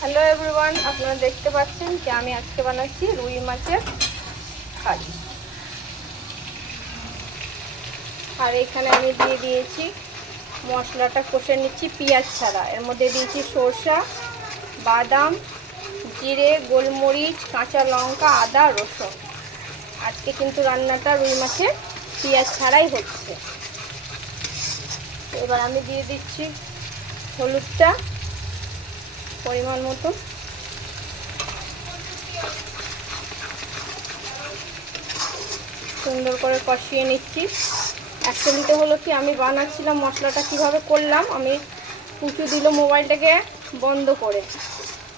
Hello everyone, আপনারা দেখতে পাচ্ছেন যে আমি আজকে বানাচ্ছি রুই মাছের কারি। আর এখানে আমি দিয়ে দিয়েছি মশলাটা কষে নিচ্ছি পেঁয়াজ ছাড়া। এর মধ্যে দিয়েছি সরষা, বাদাম, জিরে, গোলমরিচ, কাঁচা লঙ্কা, আদা, রসুন। আজকে কিন্তু রান্নাটা রুই মাছের পেঁয়াজ ছাড়াই হচ্ছে। এবার আমি দিয়ে দিচ্ছি হলুদটা পরিমাণ মতো, সুন্দর করে কষিয়ে নিচ্ছি। অ্যাকচুয়ালিতে হলো কি, আমি বানাচ্ছিলাম মশলাটা কিভাবে করলাম, আমি পুচু দিল মোবাইলটাকে বন্ধ করে,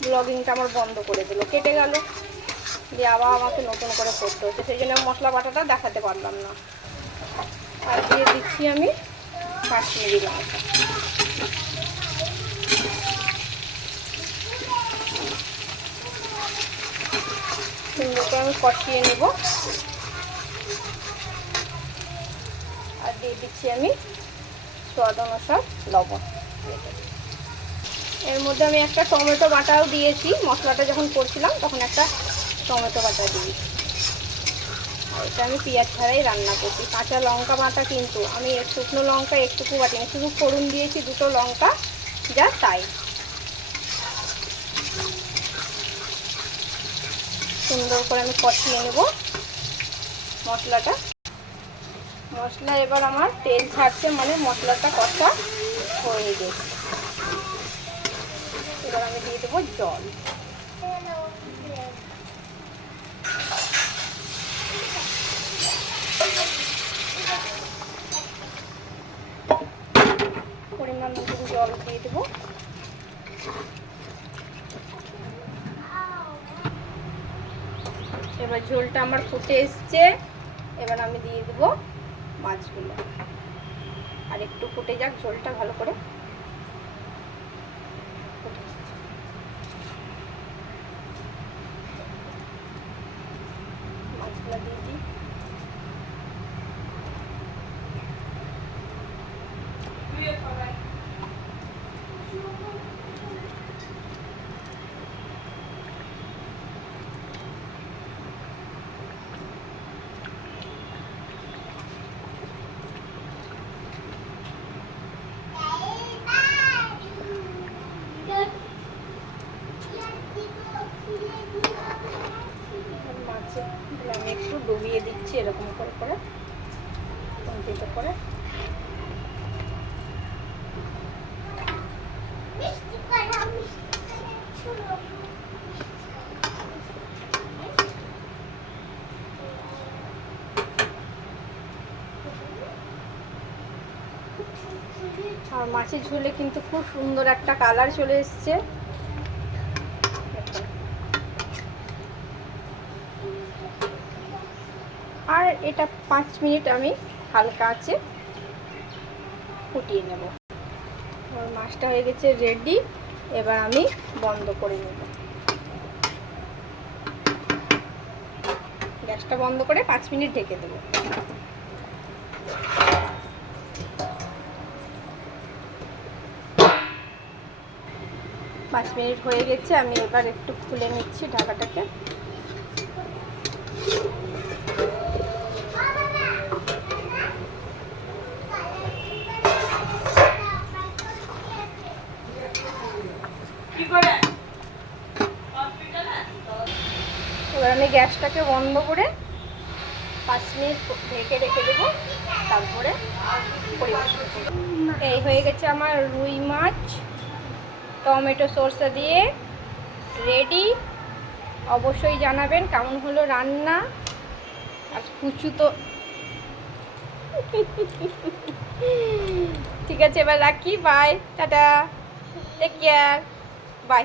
ব্লগিংটা আমার বন্ধ করে দিল, কেটে গেল, দিয়ে আবার আমাকে নতুন করে করতে হচ্ছে, সেই জন্য মশলা বাটাটা দেখাতে পারলাম না। আর দিয়ে দিচ্ছি আমি কাশ্মীরি লঙ্কা। সুন্দর করে আমি কষিয়ে নেব। আর দিয়ে দিচ্ছি আমি স্বাদ অনুসার লবণ। এর মধ্যে আমি একটা টমেটো বাটাও দিয়েছি, মশলাটা যখন করছিলাম তখন একটা টমেটো বাটা দিয়েছি। আর এটা আমি পেঁয়াজ ছাড়াই রান্না করছি। কাঁচা লঙ্কা বাটা কিন্তু আমি শুকনো লঙ্কা একটুকু বাটিনি, শুধু ফোড়ন দিয়েছি দুটো লঙ্কা, যা তাই। সুন্দর করে আমি কষিয়ে নেব মশলাটা। মশলা এবার আমার তেল ছাড়ছে, মানে মশলাটা কষা হয়ে গেছে। এবার আমি দিয়ে দেবো জল। পরিমাণ মতো জল দিয়ে দেবো। এবার ঝোলটা আমার ফুটে এসছে। এবার আমি দিয়ে দেবো মাছগুলো। আর একটু ফুটে যাক ঝোলটা ভালো করে। মাছগুলো দিয়ে দিই। আমি একটু ডুবিয়ে দিচ্ছি এরকম করে করে কমপ্লিট করে। আর মাছের ঝোলে কিন্তু খুব সুন্দর একটা কালার চলে এসছে। আর এটা 5 মিনিট আমি হালকা আঁচে ফুটিয়ে নেব। আর মাছটা হয়ে গেছে রেডি। এবার আমি বন্ধ করে নেব। গ্যাসটা বন্ধ করে 5 মিনিট ঢেকে দেব। 5 মিনিট হয়ে গেছে। আমি এবার একটু খুলে নিচ্ছি ঢাকাটাকে। এবার আমি গ্যাসটাকে বন্ধ করে 5 মিনিট ঢেকে রেখে দেবো, তারপরে পরিবেশন করব। এই হয়ে গেছে আমার রুই মাছ টমেটো সরষা দিয়ে রেডি। অবশ্যই জানাবেন কেমন হলো রান্না। আর কুচু তো ঠিক আছে, এবার রাখি। Bye, tata, take care, by.